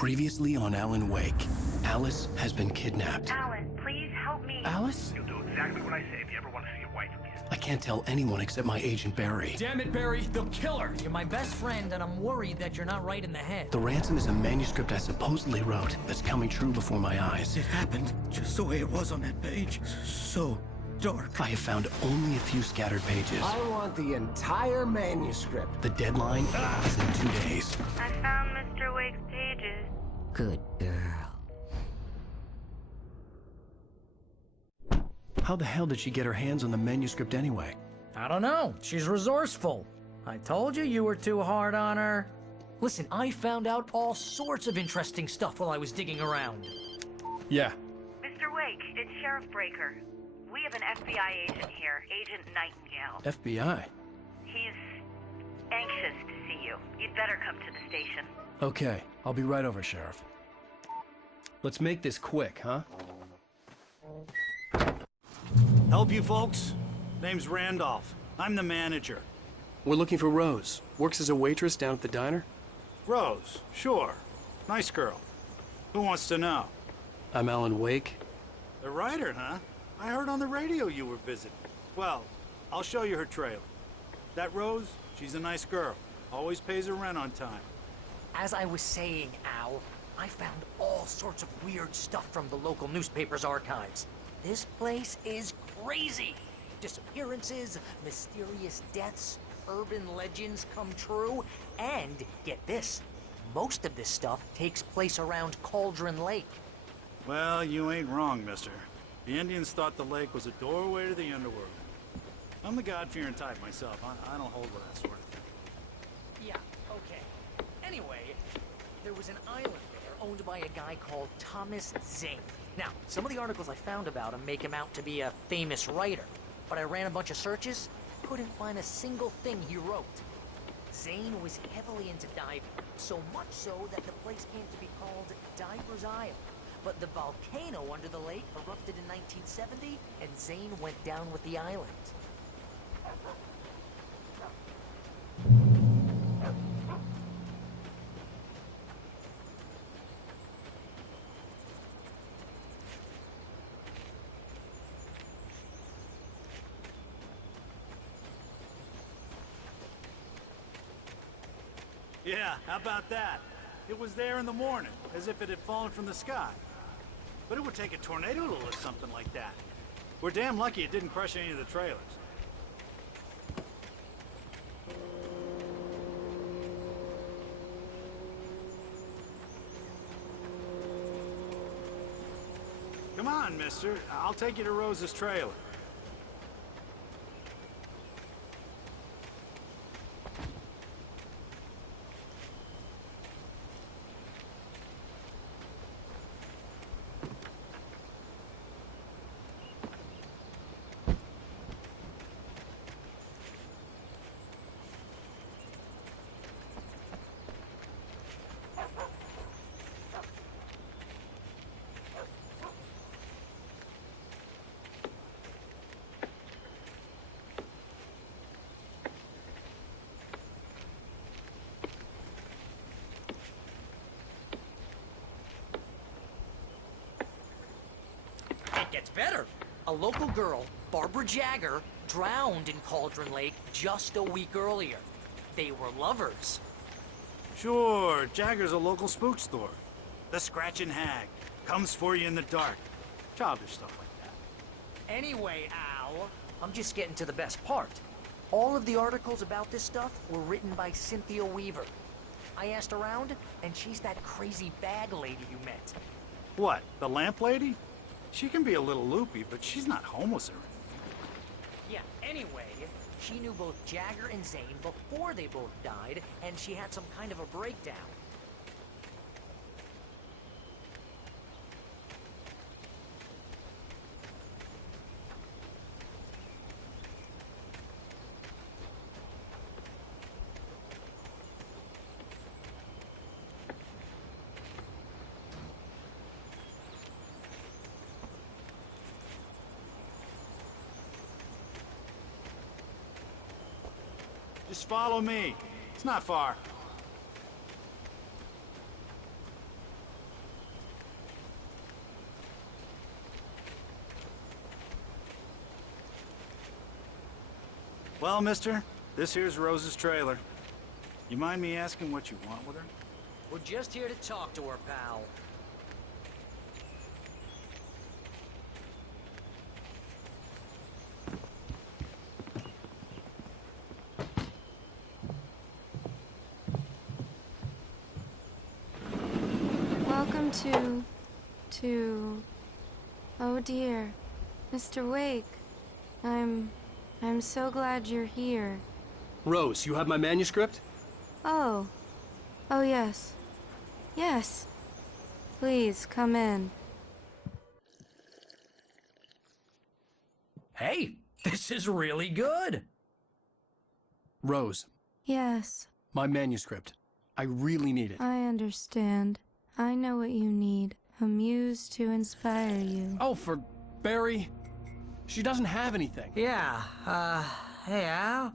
Previously on Alan Wake, Alice has been kidnapped. Alan, please help me. Alice? You'll do exactly what I say if you ever want to see your wife again. I can't tell anyone except my agent Barry. Damn it, Barry, they'll kill her! You're my best friend, and I'm worried that you're not right in the head. The ransom is a manuscript I supposedly wrote that's coming true before my eyes. It happened just the way it was on that page. So dark. I have found only a few scattered pages. I want the entire manuscript. The deadline is in 2 days. I found Mr. Wake's pages. Good girl. How the hell did she get her hands on the manuscript anyway? I don't know. She's resourceful. I told you you were too hard on her. Listen, I found out all sorts of interesting stuff while I was digging around. Yeah. Mr. Wake, it's Sheriff Breaker. We have an FBI agent here, Agent Nightingale. FBI? He's anxious to see you. You'd better come to the station. Okay, I'll be right over, Sheriff. Let's make this quick, huh? Help you folks? Name's Randolph. I'm the manager. We're looking for Rose. Works as a waitress down at the diner. Rose, sure. Nice girl. Who wants to know? I'm Alan Wake. The writer, huh? I heard on the radio you were visiting. Well, I'll show you her trailer. That Rose, she's a nice girl. Always pays her rent on time. As I was saying, Al, I found all sorts of weird stuff from the local newspaper's archives. This place is crazy. Disappearances, mysterious deaths, urban legends come true, and get this, most of this stuff takes place around Cauldron Lake. Well, you ain't wrong, mister. The Indians thought the lake was a doorway to the underworld. I'm the God-fearing type myself. I don't hold with that sort of thing. Yeah, okay. Anyway, there was an island there owned by a guy called Thomas Zane. Now, some of the articles I found about him make him out to be a famous writer, but I ran a bunch of searches, couldn't find a single thing he wrote. Zane was heavily into diving, so much so that the place came to be called Diver's Isle. But the volcano under the lake erupted in 1970, and Zane went down with the island. Yeah, how about that? It was there in the morning, as if it had fallen from the sky. But it would take a tornado to lift something like that. We're damn lucky it didn't crush any of the trailers. Come on, mister. I'll take you to Rose's trailer. It gets better. A local girl, Barbara Jagger, drowned in Cauldron Lake just a week earlier. They were lovers. Sure, Jagger's a local spook store. The Scratching Hag. Comes for you in the dark. Childish stuff like that. Anyway, Al, I'm just getting to the best part. All of the articles about this stuff were written by Cynthia Weaver. I asked around, and she's that crazy bag lady you met. What, the lamp lady? She can be a little loopy, but she's not homeless or anything. Yeah, anyway, she knew both Jagger and Zane before they both died, and she had some kind of a breakdown. Just follow me. It's not far. Well, mister, this here's Rose's trailer. You mind me asking what you want with her? We're just here to talk to her, pal. Welcome to... Oh dear, Mr. Wake. I'm so glad you're here. Rose, you have my manuscript? Oh. Oh, yes. Yes. Please, come in. Hey, this is really good. Rose, Yes, my manuscript. I really need it. I understand. I know what you need. A muse to inspire you. Oh, for Barry? She doesn't have anything. Yeah, hey, Al?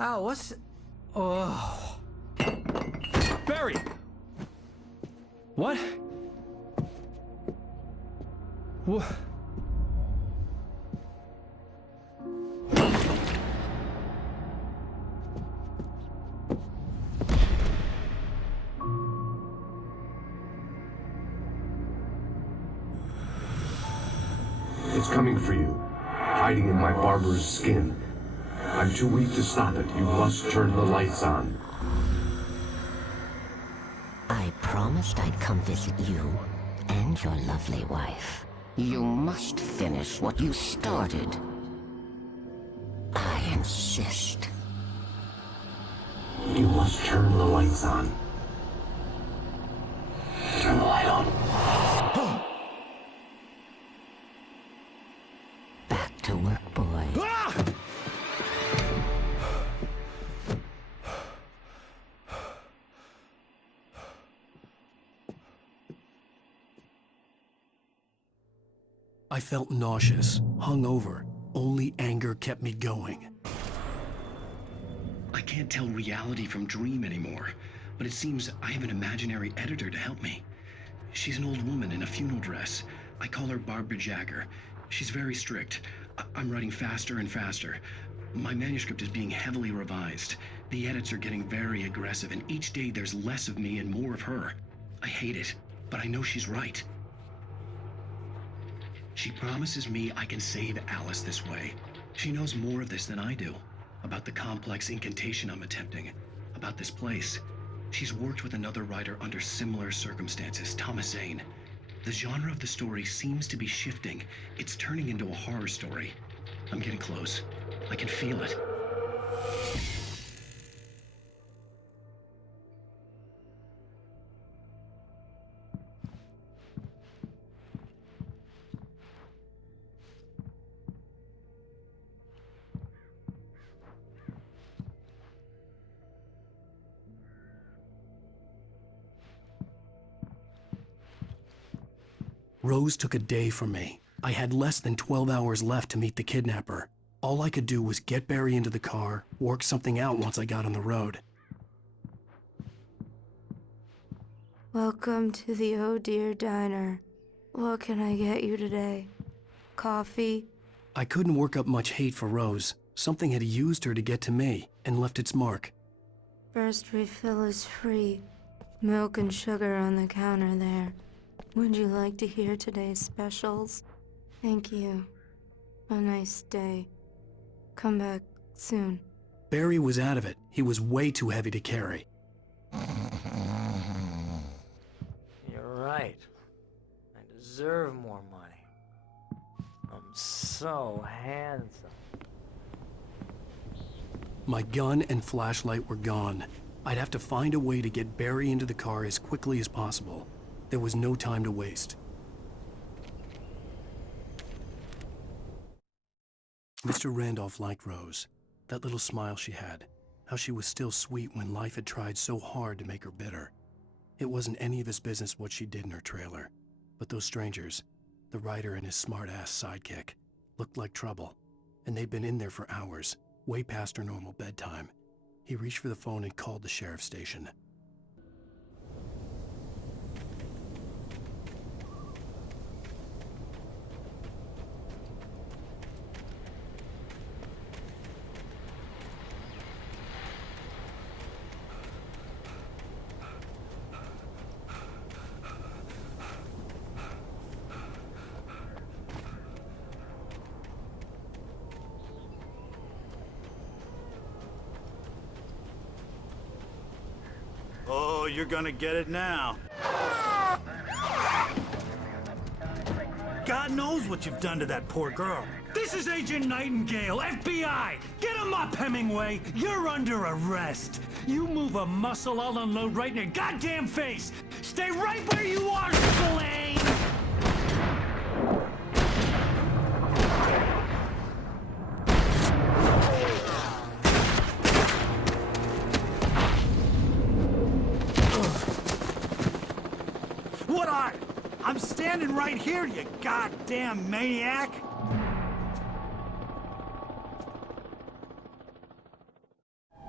Al, what's... Oh... Barry! What? What? It's coming for you, hiding in my barber's skin. I'm too weak to stop it. You must turn the lights on. I promised I'd come visit you and your lovely wife. You must finish what you started. I insist. You must turn the lights on. Turn the light on. Back to work, boy. I felt nauseous, hungover. Only anger kept me going. I can't tell reality from dream anymore, but it seems I have an imaginary editor to help me. She's an old woman in a funeral dress. I call her Barbara Jagger. She's very strict. I'm writing faster and faster. My manuscript is being heavily revised. The edits are getting very aggressive, and each day there's less of me and more of her. I hate it, but I know she's right. She promises me I can save Alice this way. She knows more of this than I do. About the complex incantation I'm attempting. About this place. She's worked with another writer under similar circumstances, Thomas Zane. The genre of the story seems to be shifting. It's turning into a horror story. I'm getting close. I can feel it. Rose took a day from me. I had less than 12 hours left to meet the kidnapper. All I could do was get Barry into the car, work something out once I got on the road. Welcome to the Oh Dear Diner. What can I get you today? Coffee? I couldn't work up much hate for Rose. Something had used her to get to me and left its mark. First refill is free. Milk and sugar on the counter there. Would you like to hear today's specials? Thank you. A nice day. Come back soon. Barry was out of it. He was way too heavy to carry. You're right. I deserve more money. I'm so handsome. My gun and flashlight were gone. I'd have to find a way to get Barry into the car as quickly as possible. There was no time to waste. Mr. Randolph liked Rose. That little smile she had. How she was still sweet when life had tried so hard to make her bitter. It wasn't any of his business what she did in her trailer. But those strangers, the writer and his smart-ass sidekick, looked like trouble. And they'd been in there for hours, way past her normal bedtime. He reached for the phone and called the sheriff's station. you're gonna get it now. God knows what you've done to that poor girl. This is Agent Nightingale, FBI! Get him up, Hemingway! You're under arrest! You move a muscle, I'll unload right in your goddamn face! Stay right where you are, Slane! What are? I'm standing right here, you goddamn maniac!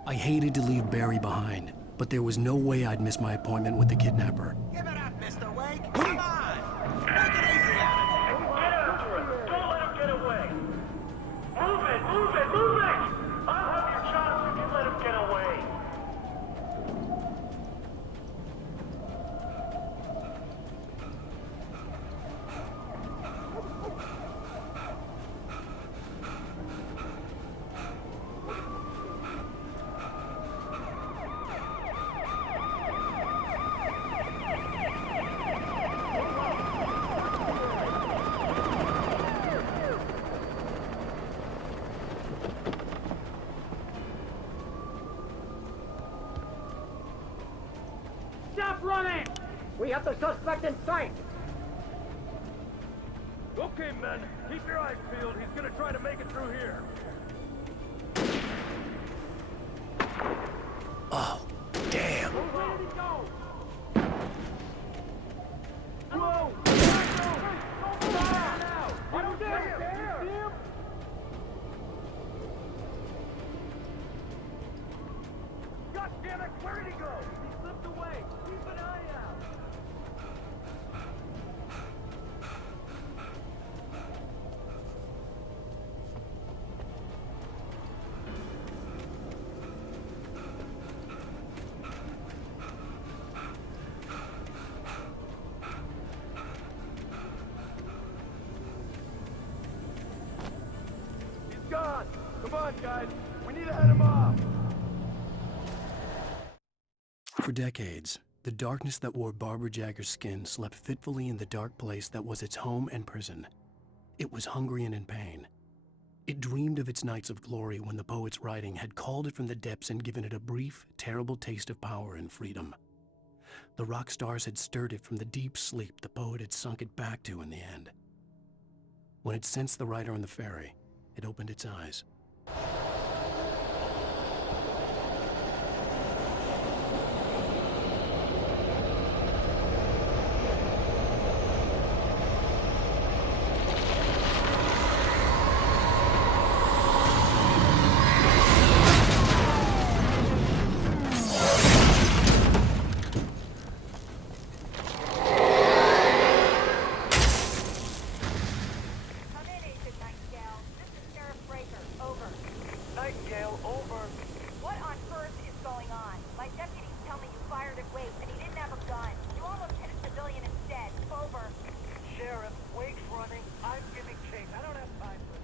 I hated to leave Barry behind, but there was no way I'd miss my appointment with the kidnapper. Give it up, Mr. Wake! Come on! Make it easy on him! Get after it! Don't let him get away! Move it! Move it! Move it! I'll have your shots if you let him get away! Stop running! We have the suspect in sight! Okay, men, keep your eyes peeled. He's gonna try to make it through here. Oh, damn. Where did he go? Whoa! I don't see him! God damn it! Where did he go? He slipped away. Keep an eye out. He's gone. Come on, guys. We need to head him off. For decades, the darkness that wore Barbara Jagger's skin slept fitfully in the dark place that was its home and prison. It was hungry and in pain. It dreamed of its nights of glory when the poet's writing had called it from the depths and given it a brief, terrible taste of power and freedom. The rock stars had stirred it from the deep sleep the poet had sunk it back to in the end. When it sensed the writer on the ferry, it opened its eyes. Nightingale, over. What on earth is going on? My deputies tell me you fired at Wake and he didn't have a gun. You almost hit a civilian instead. Over. Sheriff, Wake's running. I'm giving chase. I don't have time for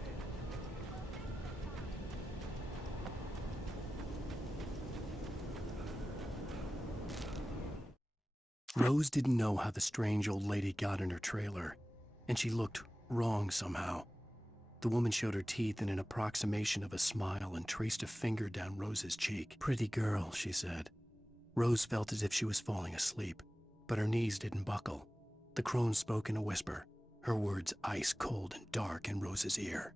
this. Rose didn't know how the strange old lady got in her trailer, and she looked wrong somehow. The woman showed her teeth in an approximation of a smile and traced a finger down Rose's cheek. "Pretty girl," she said. Rose felt as if she was falling asleep, but her knees didn't buckle. The crone spoke in a whisper, her words ice cold and dark in Rose's ear.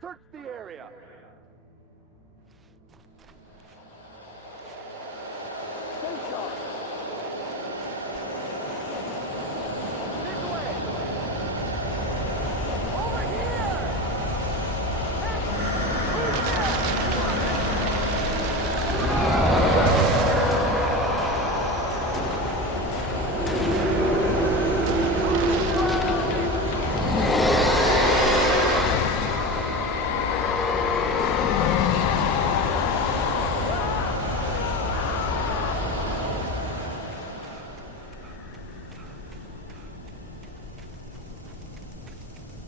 Search the area. Stay sharp.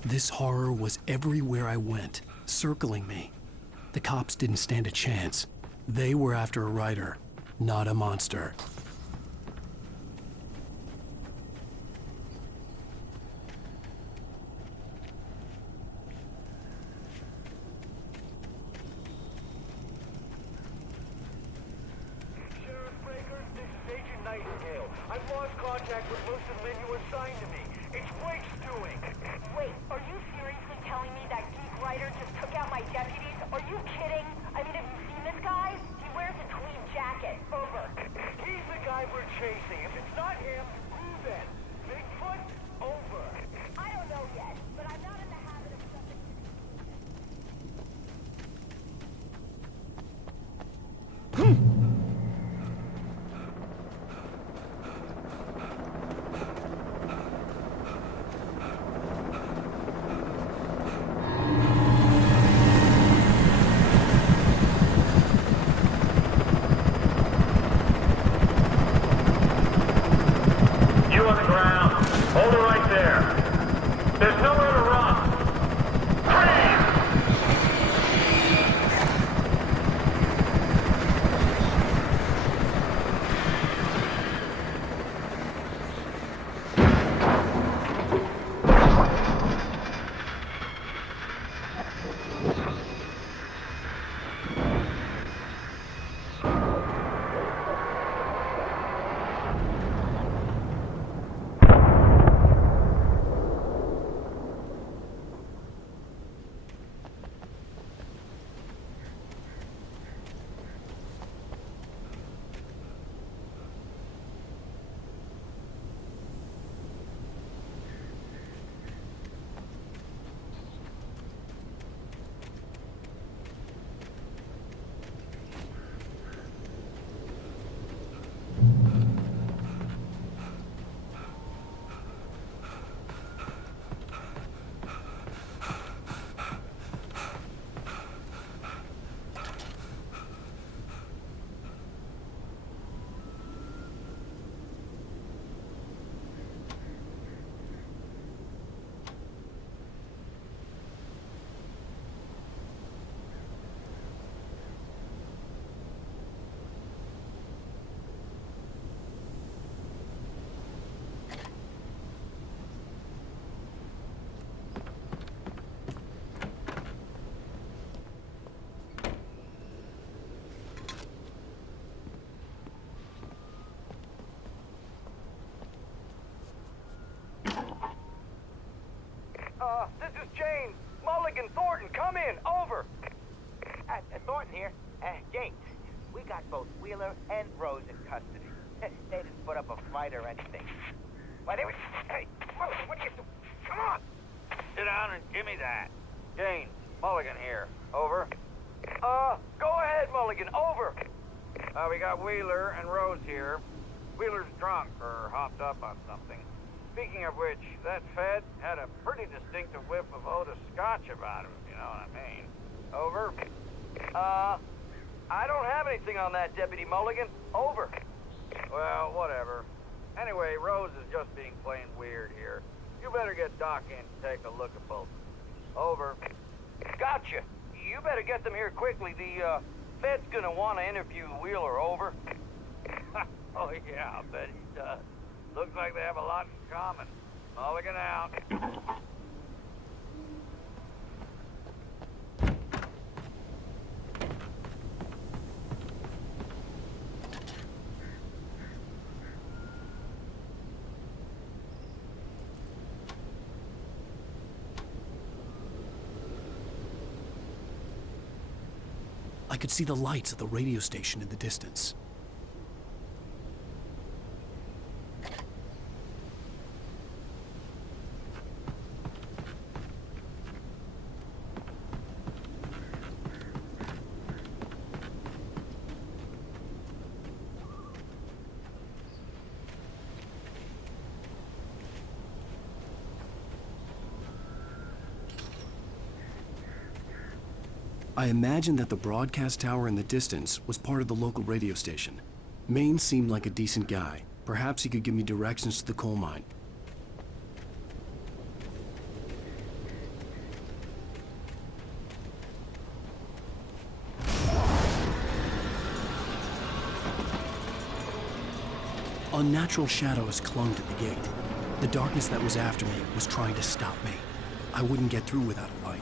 This horror was everywhere I went, circling me. The cops didn't stand a chance. They were after a writer, not a monster. Sheriff Breaker, this is Agent Nightingale. I've lost contact with most of the men you assigned to me. It's Wake's doing. Wait, are you seriously telling me that geek writer just took out my deputies? Are you kidding? I mean, have you seen this guy? He wears a tweed jacket. Over. He's the guy we're chasing. If it's not him, who then? Bigfoot? Over. I don't know yet, but I'm not in the habit of something. You on the ground. Hold it right there. There's nowhere to run. Freeze! This is James. Mulligan, Thornton, come in. Over. Thornton here. James, we got both Wheeler and Rose in custody. They didn't put up a fight or anything. Why, they were... Hey, Mulligan, what are you doing? Come on! Sit down and give me that. James, Mulligan here. Over. Go ahead, Mulligan. Over. We got Wheeler and Rose here. Wheeler's drunk or hopped up on something. Speaking of which, that Fed had a pretty distinctive whiff of Otis Scotch about him, if you know what I mean. Over. I don't have anything on that, Deputy Mulligan. Over. Well, whatever. Anyway, Rose is just being plain weird here. You better get Doc in to take a look at both. Over. Gotcha. You better get them here quickly. The, Fed's gonna want to interview Wheeler. Over. Oh, yeah, I'll bet he does. Looks like they have a lot in common. Mulligan out. I could see the lights of the radio station in the distance. I imagined that the broadcast tower in the distance was part of the local radio station. Maine seemed like a decent guy. Perhaps he could give me directions to the coal mine. Unnatural shadows clung to the gate. The darkness that was after me was trying to stop me. I wouldn't get through without a light.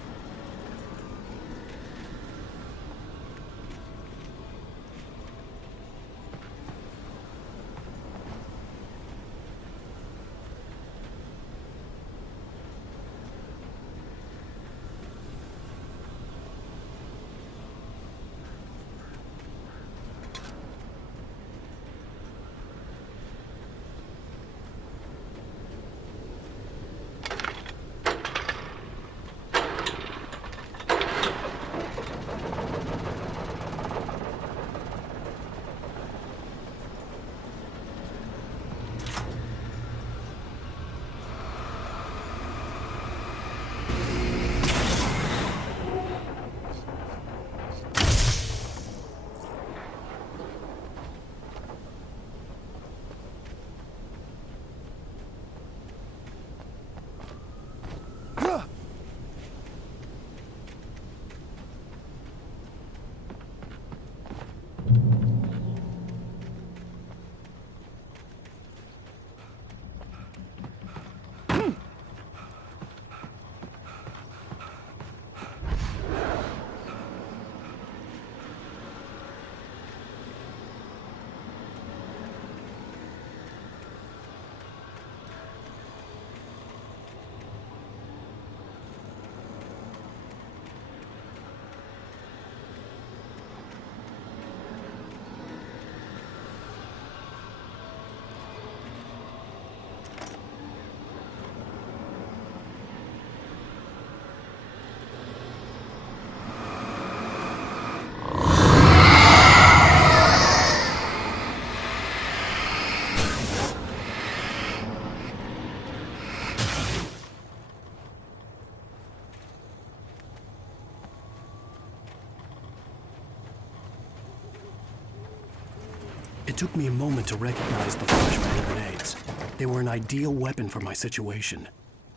It took me a moment to recognize the flashbang grenades. They were an ideal weapon for my situation.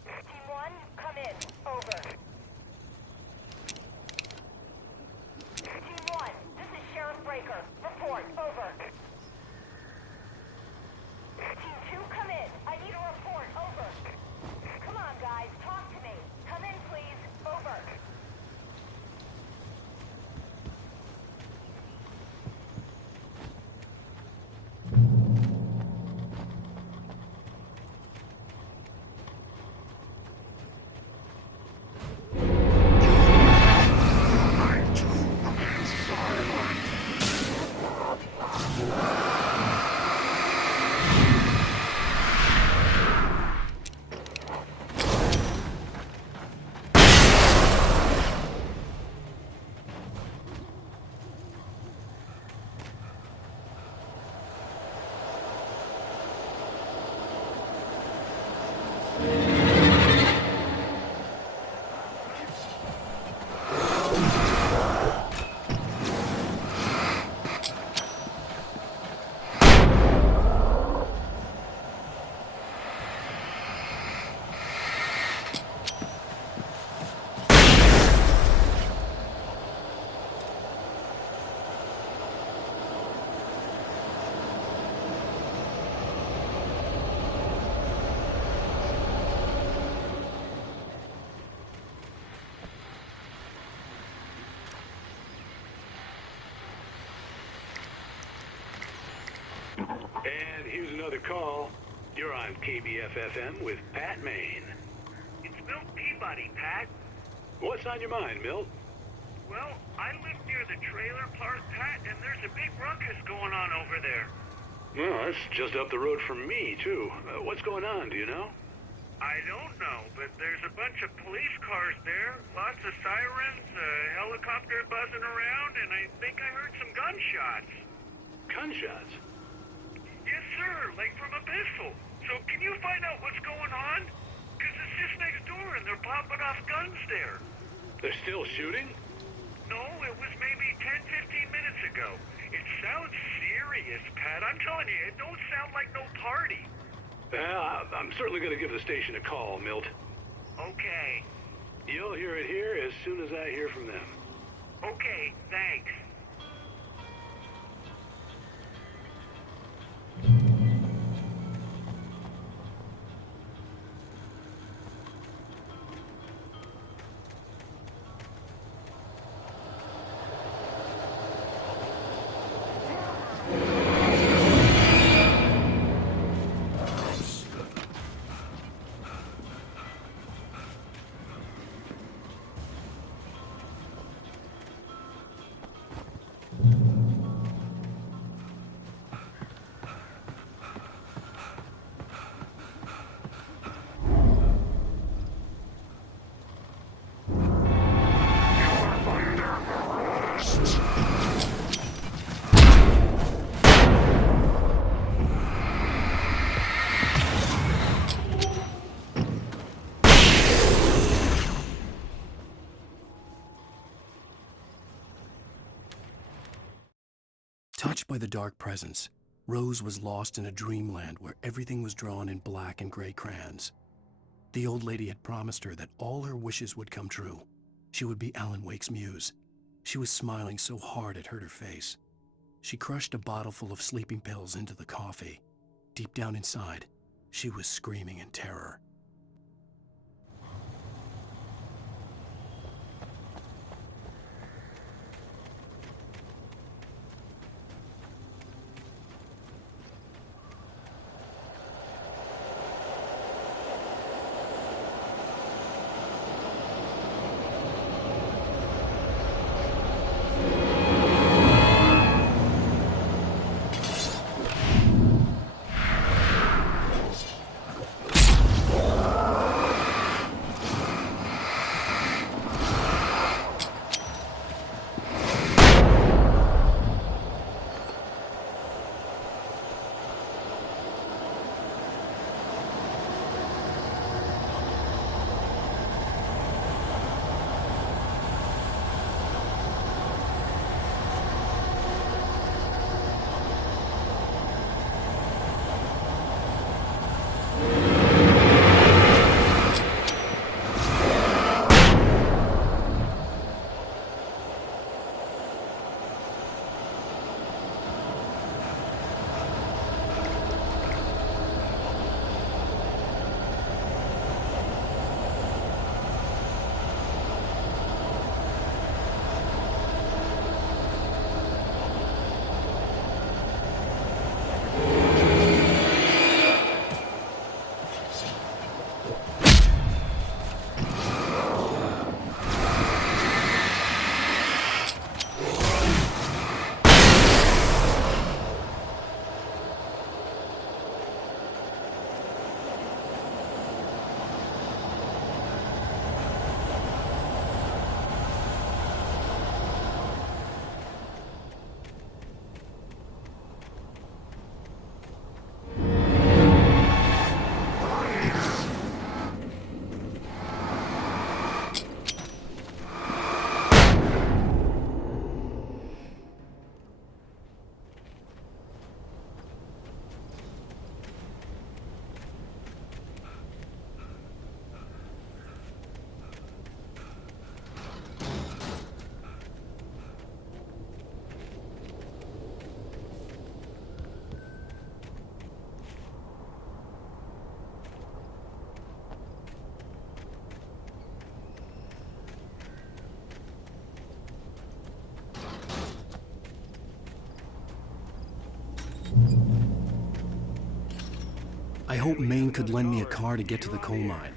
Team 1, come in. Over. Team 1, this is Sheriff Breaker. Report. Over. Team 2, come in. I need a report. Over. Come on, guys. Talk to me. Come in, please. Over. And here's another call. You're on KBF-FM with Pat Maine. It's Milt Peabody, Pat. What's on your mind, Milt? Well, I live near the trailer park, Pat, and there's a big ruckus going on over there. Well, that's just up the road from me, too. What's going on, do you know? I don't know, but there's a bunch of police cars there, lots of sirens, a helicopter buzzing around, and I think I heard some gunshots. Gunshots? Yes, sir, like from a pistol. So can you find out what's going on? Because it's just next door and they're popping off guns there. They're still shooting? No, it was maybe 10, 15 minutes ago. It sounds serious, Pat. I'm telling you, it don't sound like no party. Well, I'm certainly going to give the station a call, Milt. Okay. You'll hear it here as soon as I hear from them. Okay, thanks. Touched by the dark presence, Rose was lost in a dreamland where everything was drawn in black and gray crayons. The old lady had promised her that all her wishes would come true. She would be Alan Wake's muse. She was smiling so hard it hurt her face. She crushed a bottle full of sleeping pills into the coffee. Deep down inside, she was screaming in terror. I hoped Maine could lend me a car to get to the coal mine.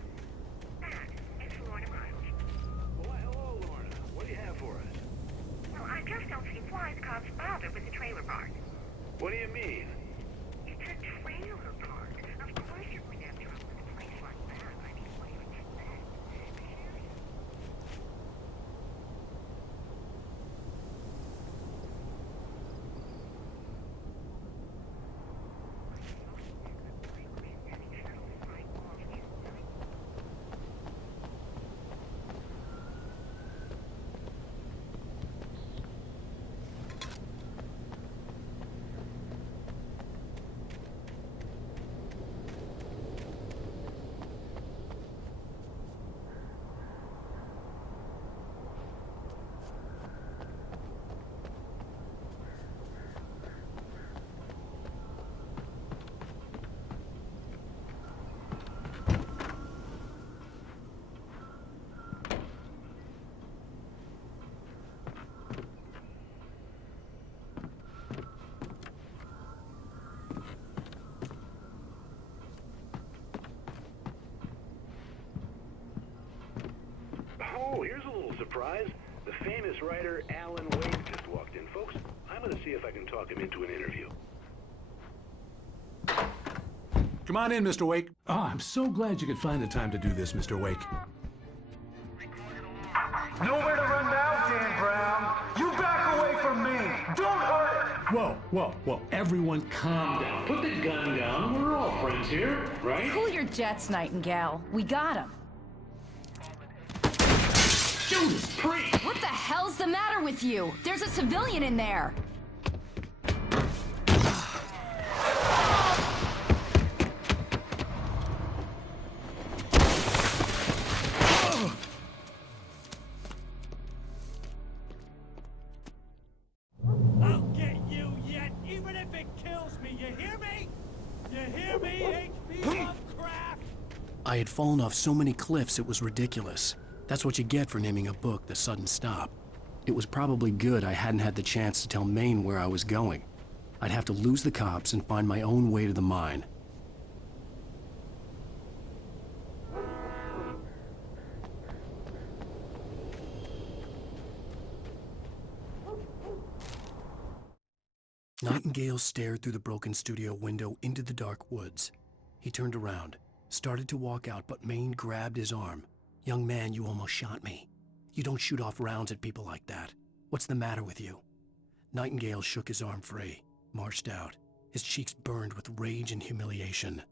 Hello, Lorna. What do you have for us? Well, I just don't see why the cops bothered with the trailer park. What do you mean? It's a trailer park. Of course you wouldn't have trouble with a place like that. I mean, what do you expect? Oh, here's a little surprise. The famous writer Alan Wake just walked in, folks. I'm going to see if I can talk him into an interview. Come on in, Mr. Wake. Oh, I'm so glad you could find the time to do this, Mr. Wake. Nowhere to run now, Dan Brown. You back away from me. Don't hurt it. Whoa. Everyone calm down. Put the gun down. We're all friends here, right? Cool your jets, Nightingale. We got him. Judas Priest! What the hell's the matter with you? There's a civilian in there. I had fallen off so many cliffs it was ridiculous. That's what you get for naming a book The Sudden Stop. It was probably good I hadn't had the chance to tell Maine where I was going. I'd have to lose the cops and find my own way to the mine. Nightingale stared through the broken studio window into the dark woods. He turned around, started to walk out, but Maine grabbed his arm. "Young man, you almost shot me. You don't shoot off rounds at people like that. What's the matter with you?" Nightingale shook his arm free, marched out. His cheeks burned with rage and humiliation.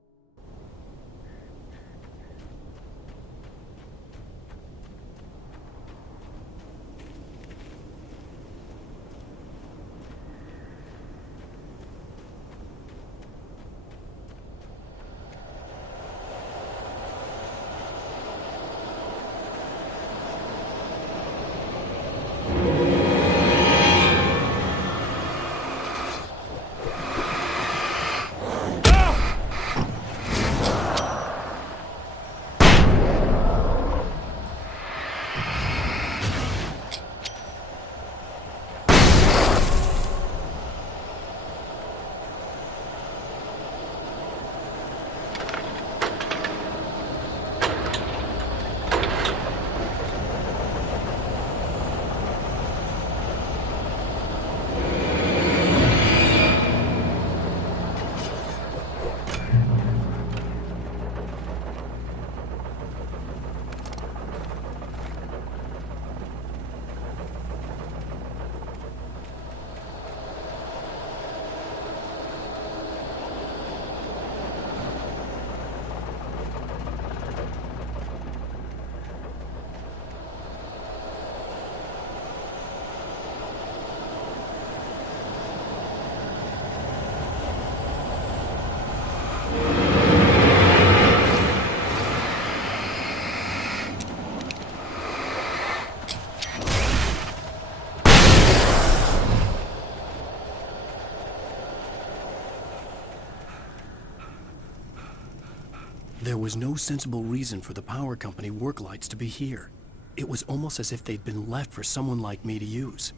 There was no sensible reason for the power company work lights to be here. It was almost as if they'd been left for someone like me to use.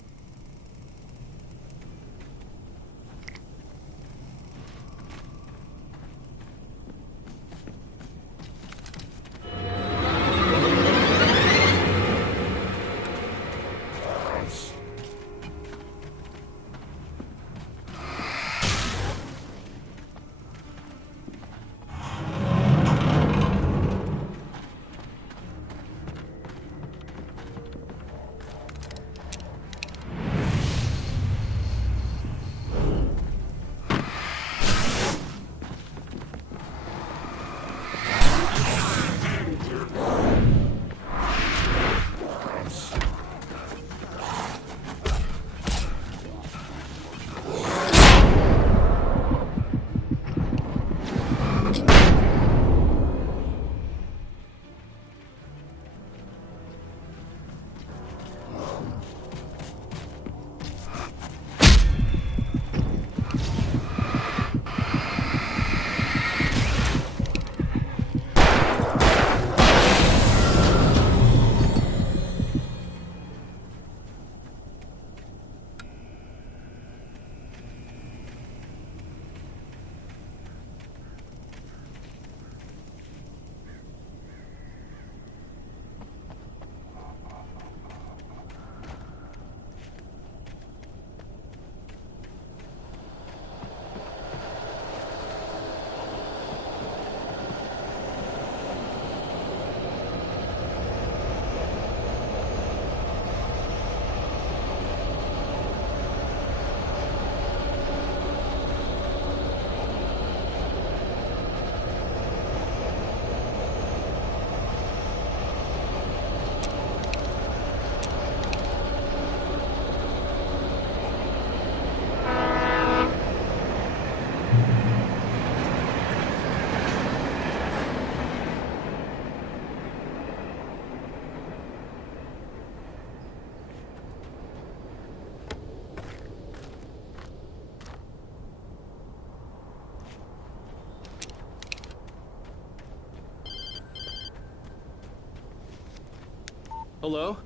Hello?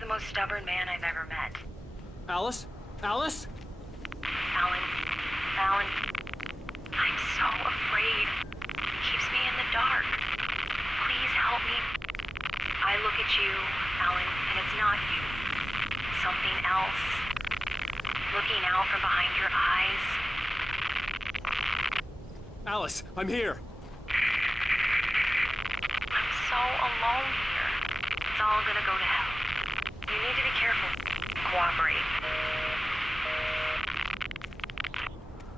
The most stubborn man I've ever met. Alice? Alice? Alan. Alan. I'm so afraid. He keeps me in the dark. Please help me. I look at you, Alan, and it's not you. Something else. Looking out from behind your eyes. Alice, I'm here. I'm so alone here. It's all gonna go to hell. You need to be careful. Cooperate.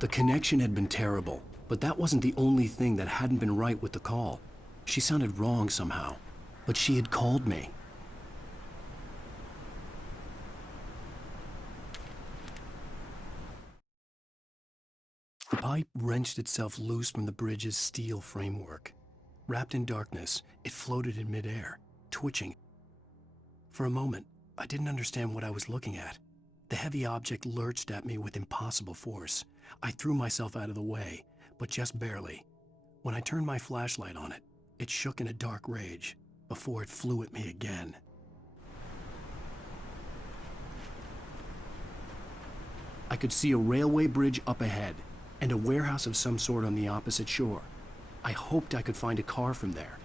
The connection had been terrible, but that wasn't the only thing that hadn't been right with the call. She sounded wrong somehow, but she had called me. The pipe wrenched itself loose from the bridge's steel framework. Wrapped in darkness, it floated in midair, twitching. For a moment, I didn't understand what I was looking at. The heavy object lurched at me with impossible force. I threw myself out of the way, but just barely. When I turned my flashlight on it, it shook in a dark rage before it flew at me again. I could see a railway bridge up ahead and a warehouse of some sort on the opposite shore. I hoped I could find a car from there.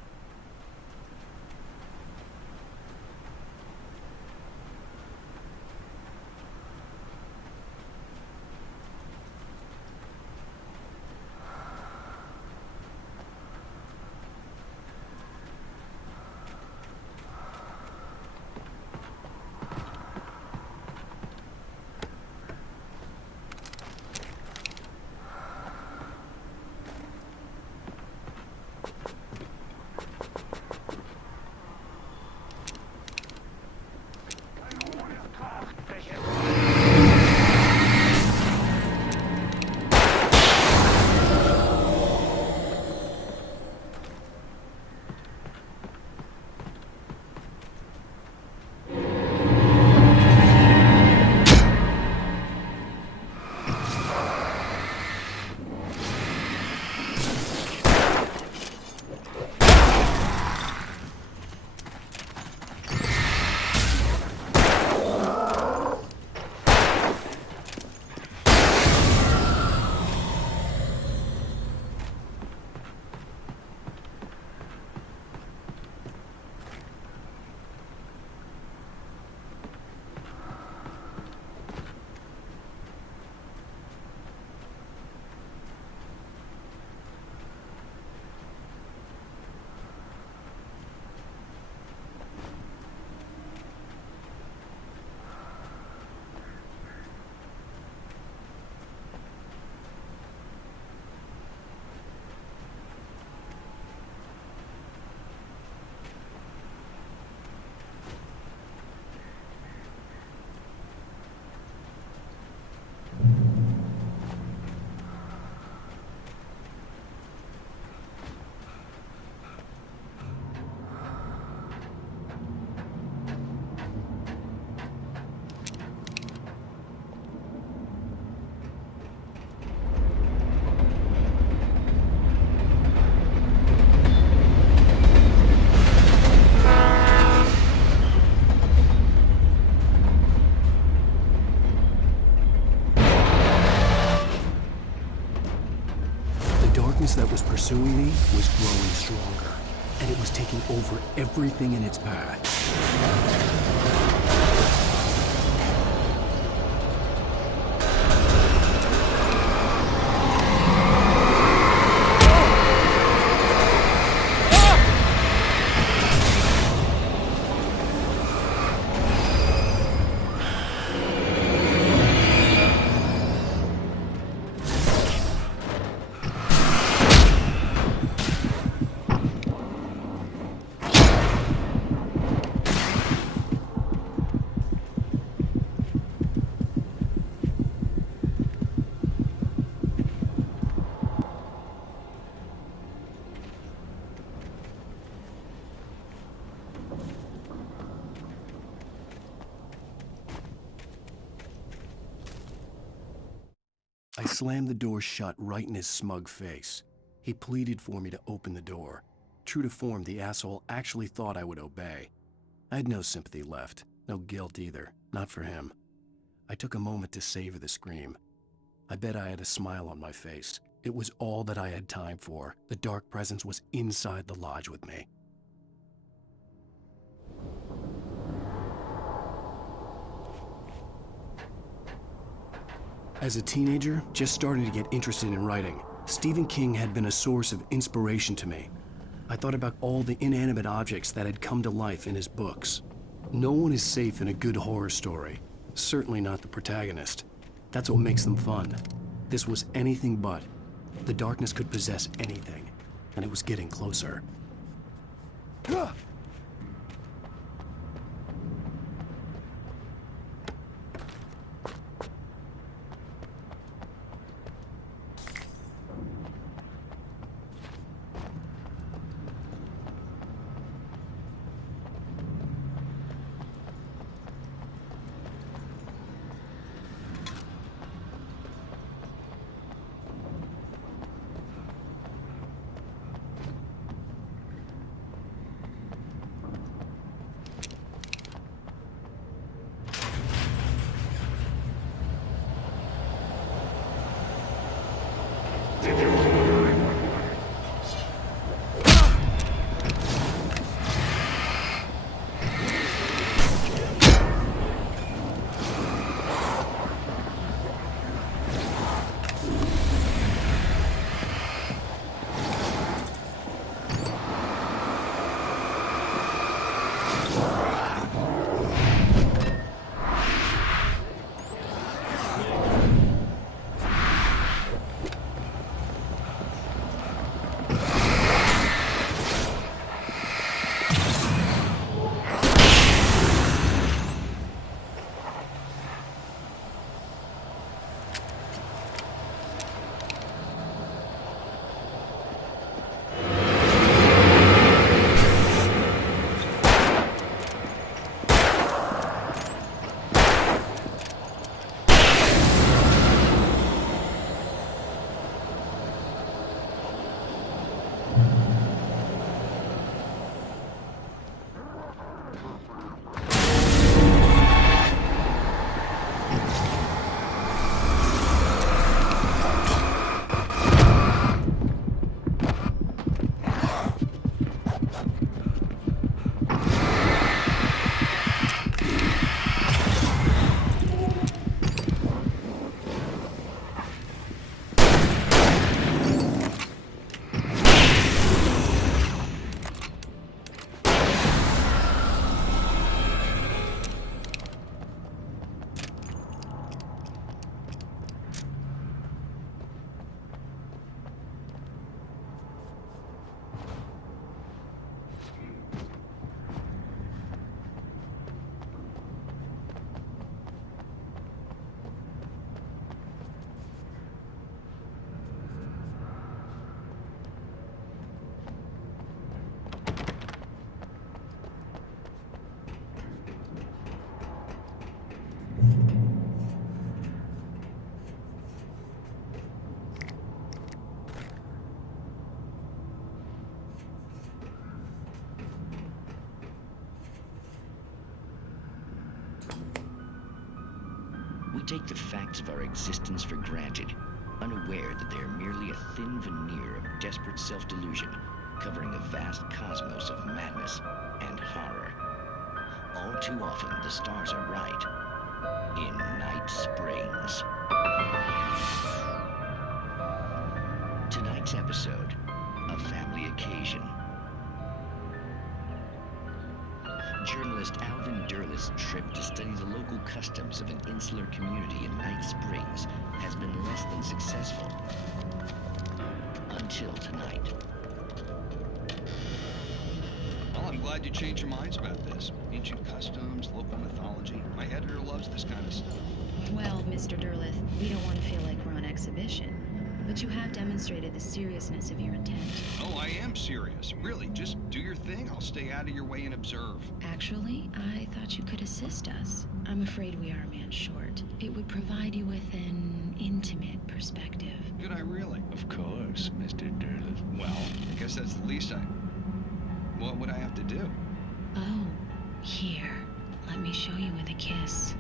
That was pursuing me was growing stronger, and it was taking over everything in its path. I slammed the door shut right in his smug face. He pleaded for me to open the door. True to form, the asshole actually thought I would obey. I had no sympathy left, no guilt either, not for him. I took a moment to savor the scream. I bet I had a smile on my face. It was all that I had time for. The dark presence was inside the lodge with me. As a teenager, just starting to get interested in writing, Stephen King had been a source of inspiration to me. I thought about all the inanimate objects that had come to life in his books. No one is safe in a good horror story. Certainly not the protagonist. That's what makes them fun. This was anything but. The darkness could possess anything, and it was getting closer. We take the facts of our existence for granted, unaware that they are merely a thin veneer of desperate self-delusion, covering a vast cosmos of madness and horror. All too often, the stars are right. In Night Springs. Tonight's episode, a family occasion. Journalist Alvin Derlis' trip to study the local customs of an insular community in Night Springs has been less than successful. Until tonight. Well, I'm glad you changed your minds about this. Ancient customs, local mythology. My editor loves this kind of stuff. Well, Mr. Derlith, we don't want to feel like we're on exhibition. But you have demonstrated the seriousness of your intent. Oh, I am serious. Really, just do your thing. I'll stay out of your way and observe. Actually, I thought you could assist us. I'm afraid we are a man short. It would provide you with an intimate perspective. Could I really? Of course, Mr. Derlith. Well, I guess that's the least I... What would I have to do? Oh, he show you with a kiss.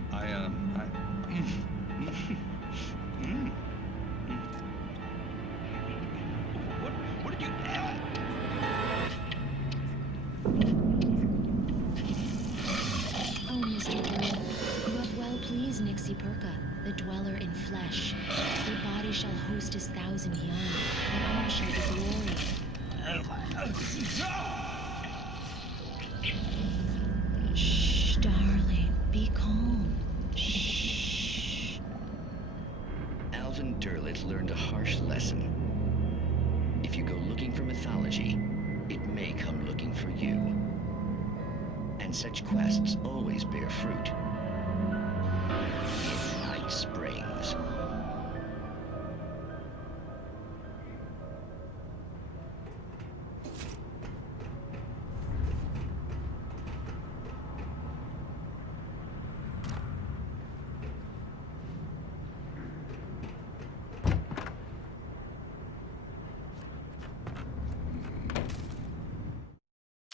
What did you... Oh, Mr. Drew, grew up well pleased, Nixie Perka, the dweller in flesh. Your body shall host his 1,000 young, and all shall be glory. Shh, darling, be calm. Shh. Alvin Derleth learned a harsh lesson. If you go looking for mythology, it may come looking for you. And such quests always bear fruit. In Night Springs.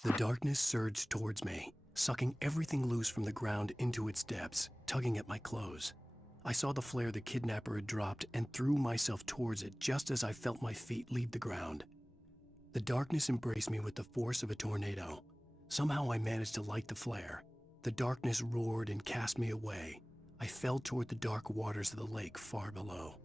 The darkness surged towards me, sucking everything loose from the ground into its depths, tugging at my clothes. I saw the flare the kidnapper had dropped and threw myself towards it just as I felt my feet leave the ground. The darkness embraced me with the force of a tornado. Somehow I managed to light the flare. The darkness roared and cast me away. I fell toward the dark waters of the lake far below.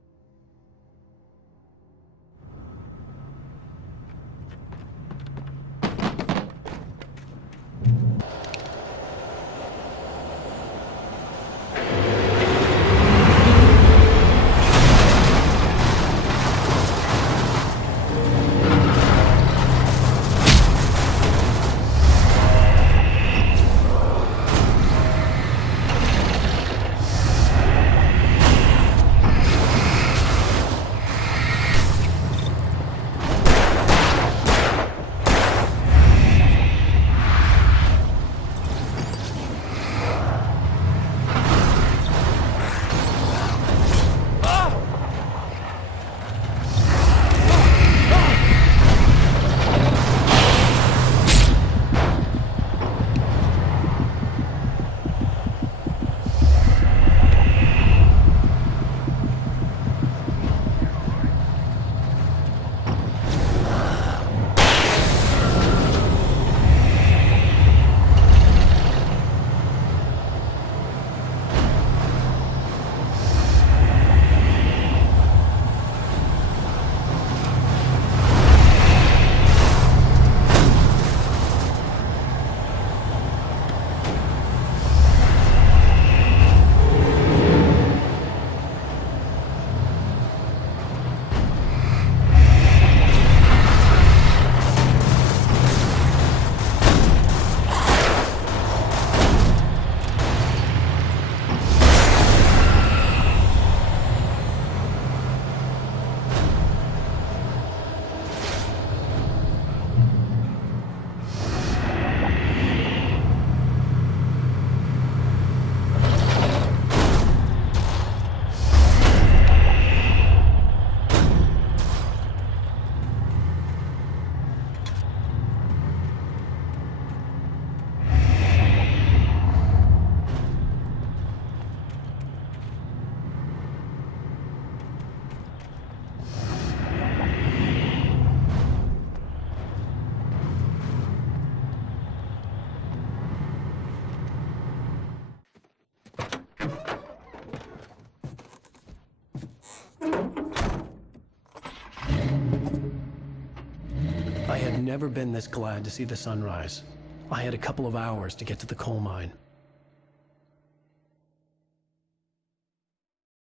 I had never been this glad to see the sunrise. I had a couple of hours to get to the coal mine.